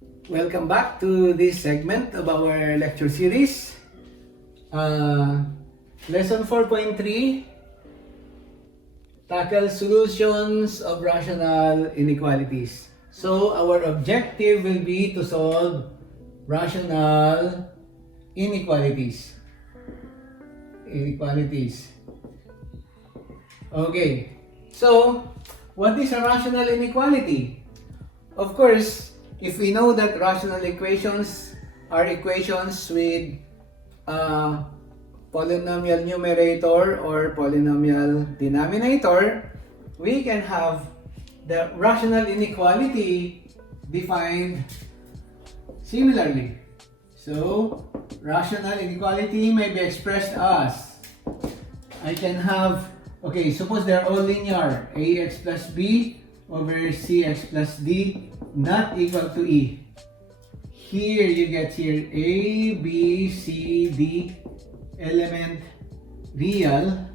Welcome back to this segment of our lecture series. Lesson 4.3 tackles solutions of rational inequalities. So our objective will be to solve rational inequalities. Okay, so what is a rational inequality? Of course, if we know that rational equations are equations with polynomial numerator or polynomial denominator, we can have the rational inequality defined similarly. So, rational inequality may be expressed as, I can have, okay, suppose they're all linear, ax plus b over cx plus d not equal to e. Here you get here a, b, c, d element real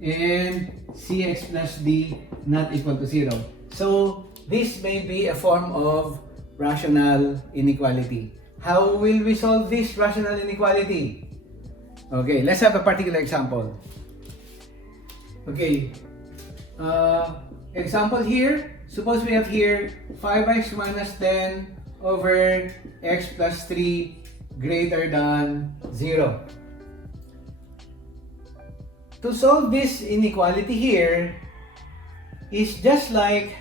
and cx plus d not equal to 0. So this may be a form of rational inequality. How will we solve this rational inequality? Okay, let's have a particular example. Okay, example here, suppose we have here 5x minus 10 over x plus 3 greater than 0. To solve this inequality here is just like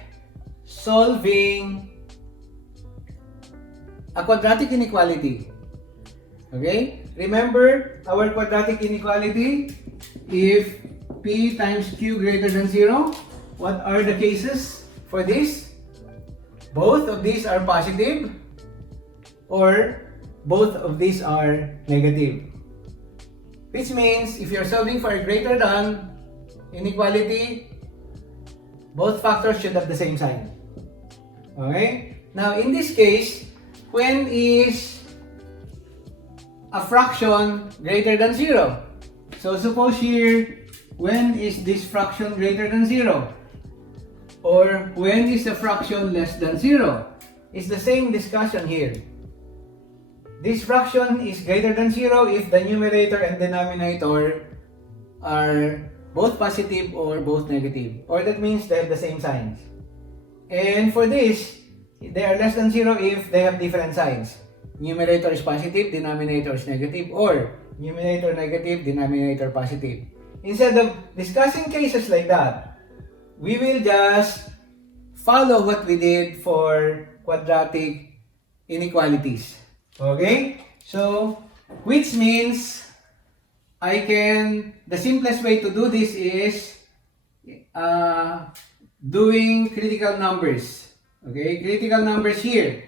solving a quadratic inequality. Okay? Remember our quadratic inequality? If p times q greater than 0, what are the cases for this? Both of these are positive or both of these are negative. Which means if you're solving for a greater than inequality, both factors should have the same sign. Okay? Now in this case, when is a fraction greater than 0? So suppose here, when is this fraction greater than 0? Or when is the fraction less than 0? It's the same discussion here. This fraction is greater than 0 if the numerator and denominator are both positive or both negative. Or that means they have the same signs. And for this, they are less than 0 if they have different signs. Numerator is positive, denominator is negative, or numerator negative, denominator positive. Instead of discussing cases like that, we will just follow what we did for quadratic inequalities. Okay? So, which means the simplest way to do this is doing critical numbers. Okay? Critical numbers here.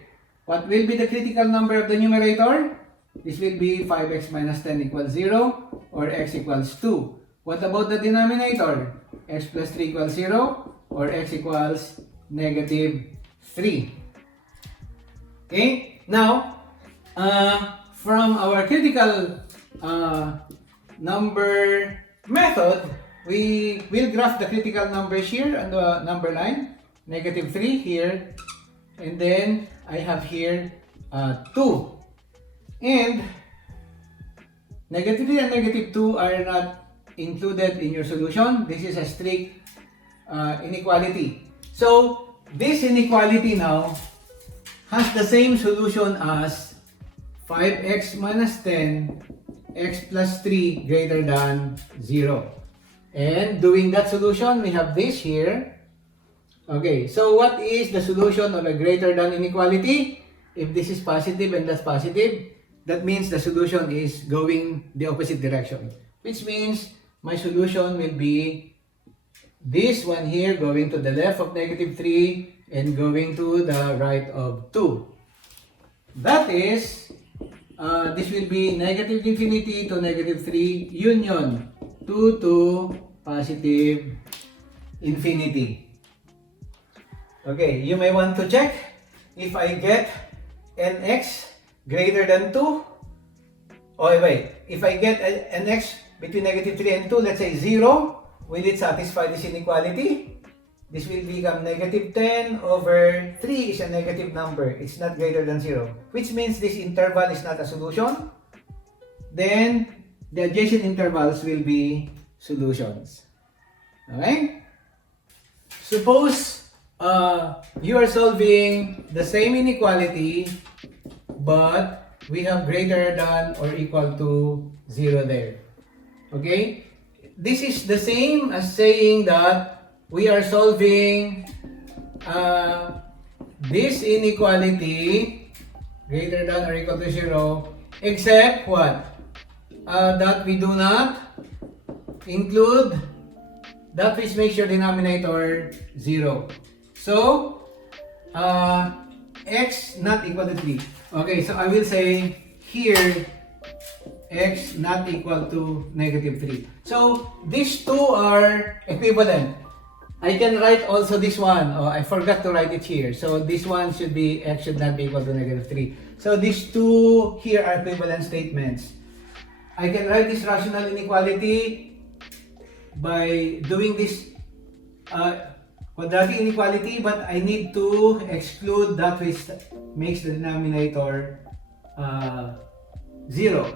What will be the critical number of the numerator? This will be 5x minus 10 equals 0 or x equals 2. What about the denominator? X plus 3 equals 0 or x equals negative 3. Okay? Now, from our critical number method, we will graph the critical numbers here on the number line. Negative 3 here. And then I have here 2. And negative 3 and negative 2 are not included in your solution. This is a strict inequality. So this inequality now has the same solution as 5x minus 10 x plus 3 greater than 0. And doing that solution, we have this here. Okay, so what is the solution of a greater than inequality? If this is positive and that's positive, that means the solution is going the opposite direction. Which means my solution will be this one here going to the left of negative 3 and going to the right of 2. That is, this will be negative infinity to negative 3 union 2 to positive infinity. Okay, you may want to check if I get nx greater than 2. Oh wait, if I get nx between negative 3 and 2, let's say 0, will it satisfy this inequality? this will become negative 10 over 3 is a negative number. It's not greater than 0, which means this interval is not a solution. Then the adjacent intervals will be solutions. Okay? Suppose you are solving the same inequality, but we have greater than or equal to 0 there. Okay? This is the same as saying that we are solving this inequality greater than or equal to 0, except what? That we do not include that which makes your denominator 0. So, x not equal to 3. Okay, so I will say here x not equal to negative 3. So, these two are equivalent. I can write also this one. Oh, I forgot to write it here. So, this one should be x should not be equal to negative 3. So, these two here are equivalent statements. I can write this rational inequality by doing this quadratic inequality, but I need to exclude that which makes the denominator 0.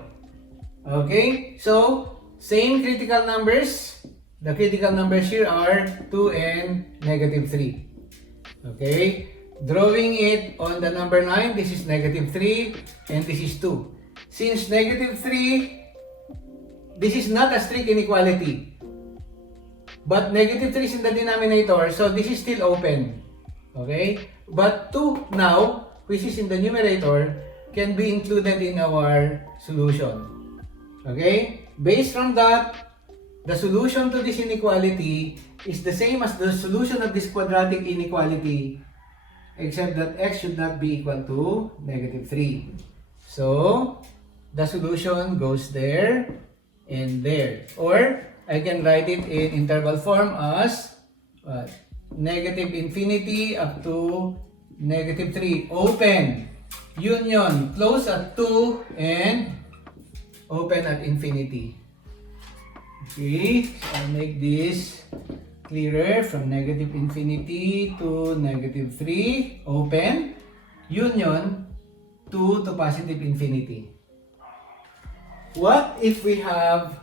Okay, so same critical numbers. The critical numbers here are 2 and negative 3. Okay, drawing it on the number 9, this is negative 3 and this is 2. Since negative 3, this is not a strict inequality, but negative 3 is in the denominator, so this is still open. Okay, but 2 now, which is in the numerator, can be included in our solution. Okay, based from that, the solution to this inequality is the same as the solution of this quadratic inequality, except that x should not be equal to negative 3. So, the solution goes there and there. Or, I can write it in interval form as negative infinity up to negative 3. Open, union, close at 2, and open at infinity. Okay, so I'll make this clearer. From negative infinity to negative 3, open, union, 2 to positive infinity. What if we have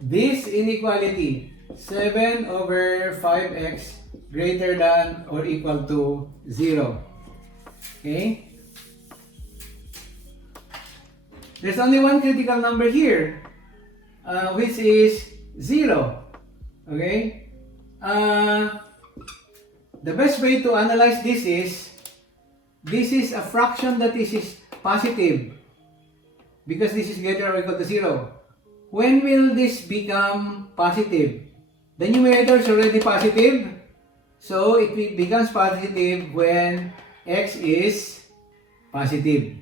this inequality, 7 over 5x greater than or equal to 0? Okay? There's only one critical number here, which is 0. Okay? The best way to analyze this is a fraction that is positive, because this is greater or equal to 0. When will this become positive? The numerator is already positive, so it becomes positive when x is positive.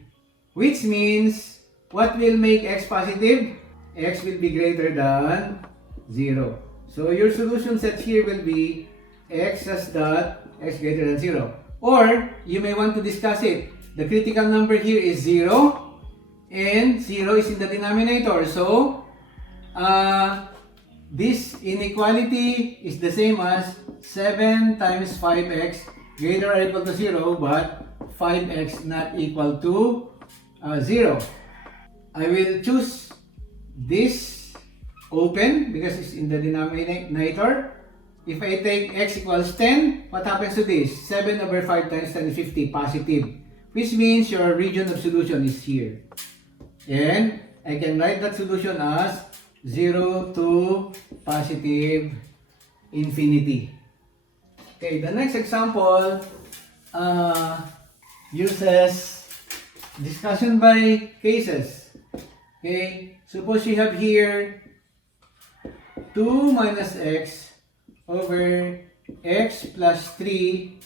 Which means, what will make x positive? X will be greater than 0. So your solution set here will be x such that x greater than 0. Or, you may want to discuss it. The critical number here is 0. And 0 is in the denominator. So, this inequality is the same as 7 times 5x greater or equal to 0, but 5x not equal to 0. I will choose this open because it's in the denominator. If I take x equals 10, what happens to this? 7 over 5 times 10 is 50, positive. Which means your region of solution is here. And I can write that solution as 0 to positive infinity. Okay, the next example uses discussion by cases. Okay, suppose you have here 2 minus x over x plus 3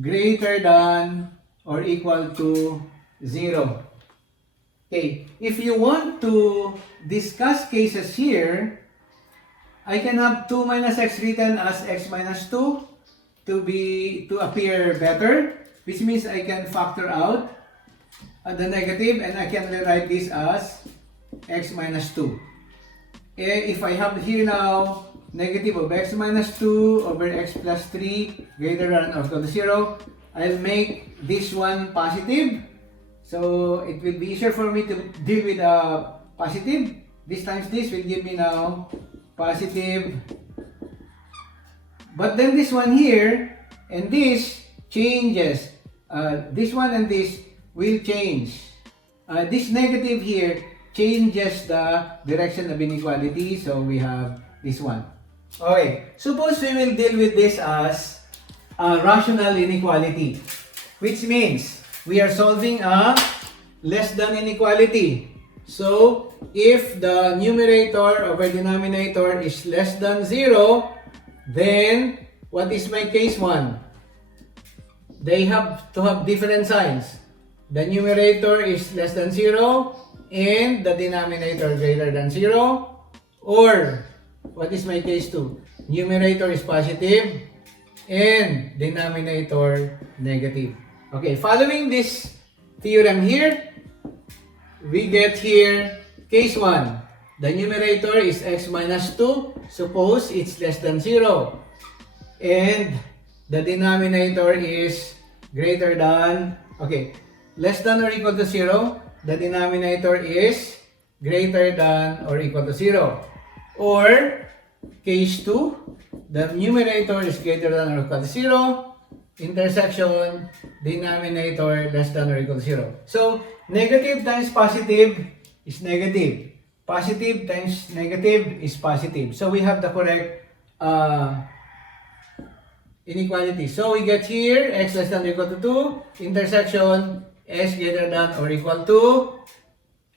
greater than or equal to 0. Okay, if you want to discuss cases here, I can have 2 minus x written as x minus 2 to appear better, which means I can factor out the negative and I can rewrite this as x minus 2. if I have here now negative of x minus 2 over x plus 3 greater than or equal to 0, I'll make this one positive. So it will be easier for me to deal with a positive. This times this will give me now positive. But then this one here and this changes. This one and this will change. This negative here changes the direction of inequality. So we have this one. Okay, suppose we will deal with this as a rational inequality, which means we are solving a less than inequality. So if the numerator over denominator is less than 0, then what is my case 1? They have to have different signs. The numerator is less than 0 and the denominator greater than 0. Or what is my case 2? Numerator is positive and denominator negative. Okay, following this theorem here, we get here case 1. The numerator is x minus 2. Suppose it's less than 0. And the denominator is greater than, less than or equal to 0. The denominator is greater than or equal to 0. Or case 2, the numerator is greater than or equal to 0. Intersection, denominator less than or equal to 0. So, negative times positive is negative. Positive times negative is positive. So, we have the correct inequality. So, we get here x less than or equal to 2. Intersection, x greater than or equal to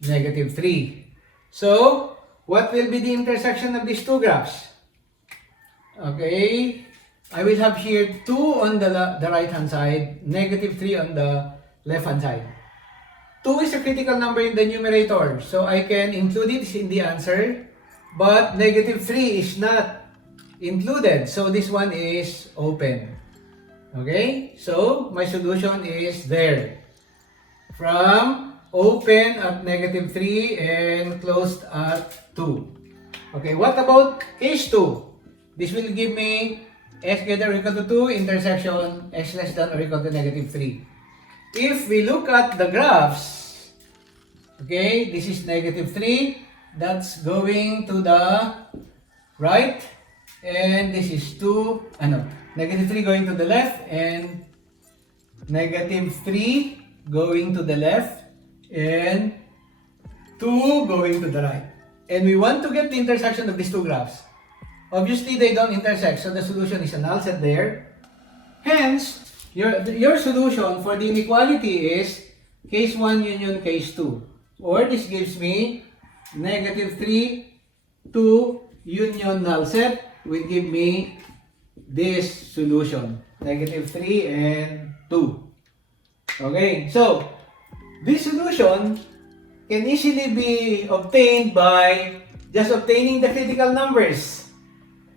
negative 3. So, what will be the intersection of these two graphs? Okay, I will have here 2 on the right hand side, negative 3 on the left hand side. 2 is a critical number in the numerator, so I can include it in the answer, but negative 3 is not included, so this one is open. Okay, so my solution is there. From open at negative 3 and closed at 2. Okay, what about case 2? This will give me x greater or equal to 2, intersection x less than or equal to negative 3. If we look at the graphs, okay, this is negative 3, that's going to the right, and this is 2, negative 3 going to the left, and negative 3 going to the left, and 2 going to the right. And we want to get the intersection of these two graphs. Obviously, they don't intersect, so the solution is a null set there. Hence, your solution for the inequality is case 1 union case 2. Or this gives me negative 3, 2 union null set will give me this solution. Negative 3 and 2. Okay, so this solution can easily be obtained by just obtaining the critical numbers.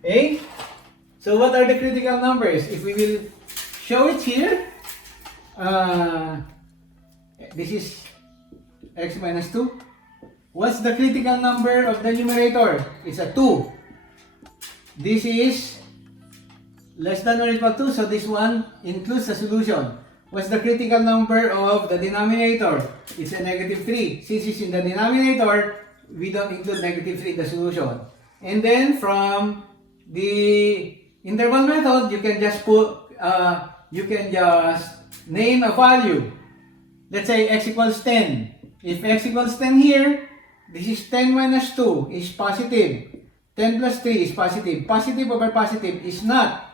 Okay? So what are the critical numbers? If we will show it here, this is x minus 2. What's the critical number of the numerator? It's a 2. This is less than or equal to, so this one includes the solution. What's the critical number of the denominator? It's a negative 3. Since it's in the denominator, we don't include negative 3 in the solution. And then from the interval method, you can just name a value. Let's say x equals 10. If x equals 10 here, this is 10 minus 2 is positive. 10 plus 3 is positive. Positive over positive is not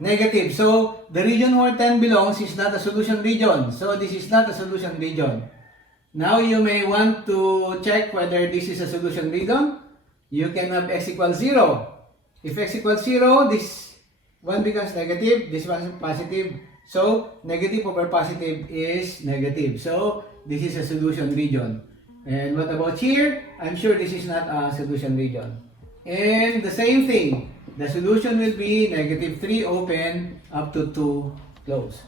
negative. So, the region where 10 belongs is not a solution region. So, this is not a solution region. Now, you may want to check whether this is a solution region. You can have x equals 0. If x equals 0, this one becomes negative, this one is positive. So, negative over positive is negative. So, this is a solution region. And what about here? I'm sure this is not a solution region. And the same thing, the solution will be negative 3 open up to 2 close.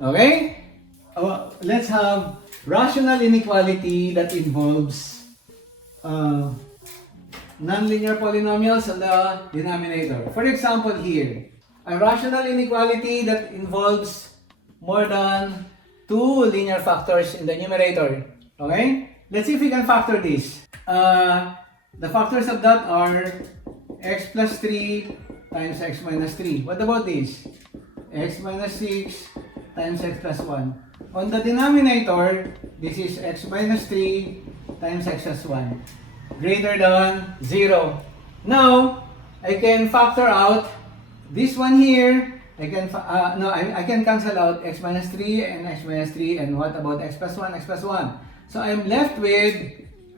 Okay? Let's have rational inequality that involves nonlinear polynomials on the denominator. For example here, a rational inequality that involves more than 2 linear factors in the numerator. Okay? Let's see if we can factor this. The factors of that are x plus 3 times x minus 3. What about this? X minus 6 times x plus 1. On the denominator, this is x minus 3 times x plus 1. Greater than 0. Now, I can factor out this one here. I can cancel out x minus 3 and x minus 3. And what about x plus 1, x plus 1? So I'm left with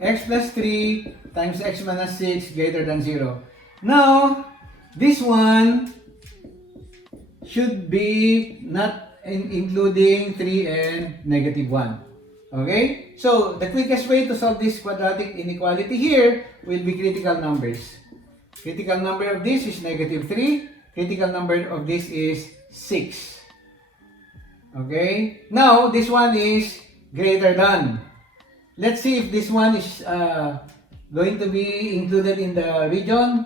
x plus 3 times x minus 6 greater than 0. Now, this one should be not including 3 and negative 1. Okay? So, the quickest way to solve this quadratic inequality here will be critical numbers. Critical number of this is negative 3. Critical number of this is 6. Okay? Now, this one is greater than. Let's see if this one is going to be included in the region.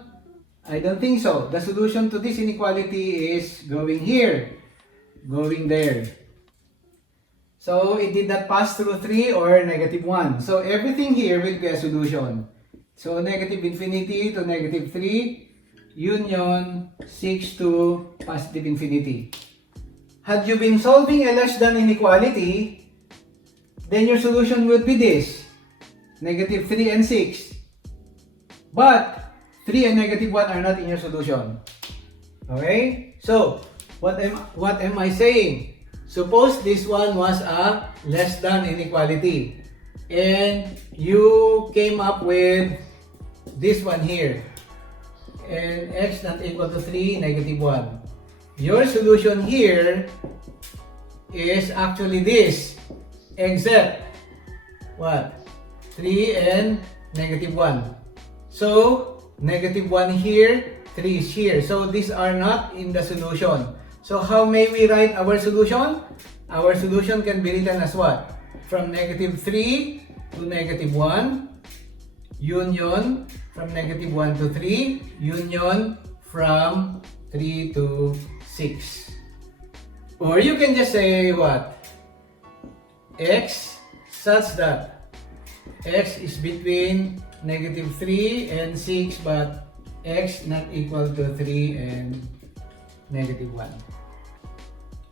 I don't think so. The solution to this inequality is going here, going there. So, it did not pass through 3 or negative 1. So, everything here will be a solution. So, negative infinity to negative 3, union 6 to positive infinity. Had you been solving a less than inequality, then your solution would be this, negative 3 and 6. But, 3 and negative 1 are not in your solution. Okay? So, what am I saying? Suppose this one was a less than inequality. And you came up with this one here. And x not equal to 3, negative 1. Your solution here is actually this. Except, what? 3 and negative 1. So, negative 1 here, 3 is here. So, these are not in the solution. So, how may we write our solution? Our solution can be written as what? From negative 3 to negative 1, union from negative 1 to 3, union from 3 to 6. Or you can just say what? X such that x is between negative 3 and 6, but x not equal to 3 and negative 1.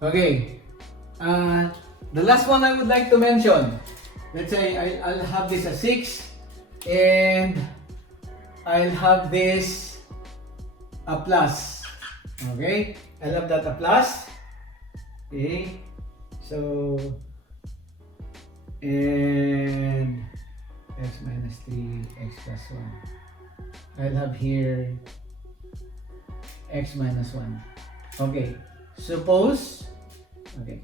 Okay. The last one I would like to mention. Let's say I'll have this as 6 and I'll have this a plus. Okay? I'll have that a plus. Okay? So, and x minus 3, x plus 1. I'll have here x minus 1. Okay. Suppose, okay,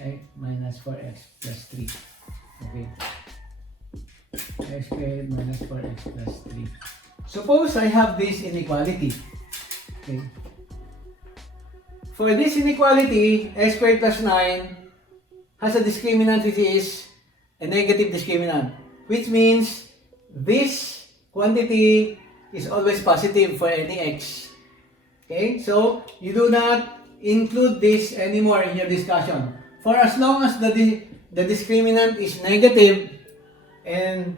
x minus 4x plus 3. Okay. X squared minus 4x plus 3. Suppose I have this inequality. Okay. For this inequality, x squared plus 9 has a discriminant which is a negative discriminant, which means this quantity is always positive for any x. Okay, so you do not include this anymore in your discussion. For as long as the discriminant is negative and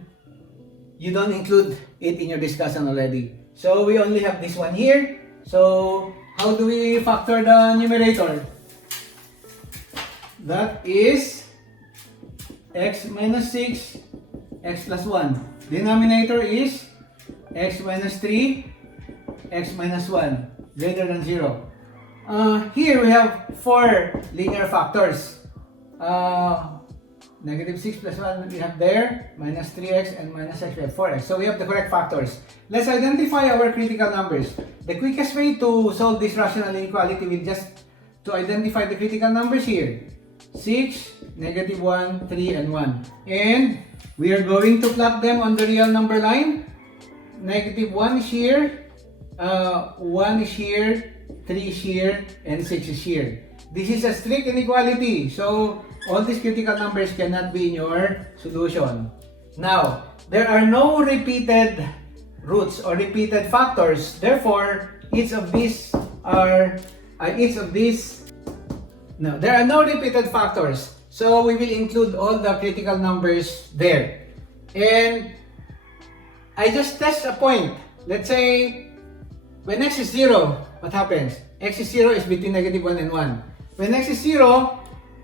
you don't include it in your discussion already. So we only have this one here. So how do we factor the numerator? That is x minus 6, x plus 1. Denominator is x minus 3, x minus 1. Greater than 0. Here we have 4 linear factors. Negative 6 plus 1 we have there, minus 3x and minus x, we have 4x. So we have the correct factors. Let's identify our critical numbers. The quickest way to solve this rational inequality will just to identify the critical numbers here. 6, negative 1, 3, and 1. And we are going to plot them on the real number line. Negative 1 is here. 1 is here, 3 is here, and 6 is here. This is a strict inequality. So, all these critical numbers cannot be in your solution. Now, there are no repeated roots or repeated factors. Therefore, there are no repeated factors. So we will include all the critical numbers there. And I just test a point. Let's say when x is 0, what happens? X is 0 is between negative 1 and 1. When x is 0,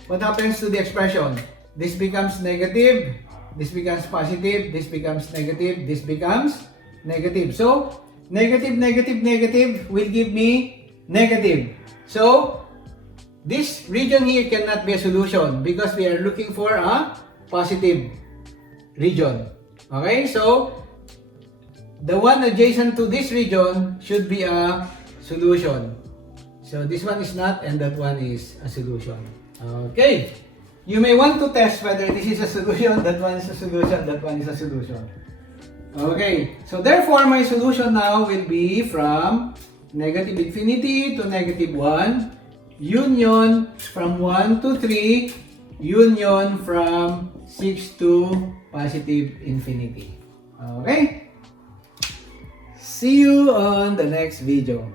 what happens to the expression? This becomes negative, this becomes positive, this becomes negative, this becomes negative. So, negative, negative, negative will give me negative. So, this region here cannot be a solution because we are looking for a positive region. Okay, so the one adjacent to this region should be a solution. So this one is not, and that one is a solution. Okay, you may want to test whether this is a solution, that one is a solution, that one is a solution. Okay, so therefore my solution now will be from negative infinity to negative 1, union from 1 to 3, union from 6 to positive infinity. Okay? See you on the next video.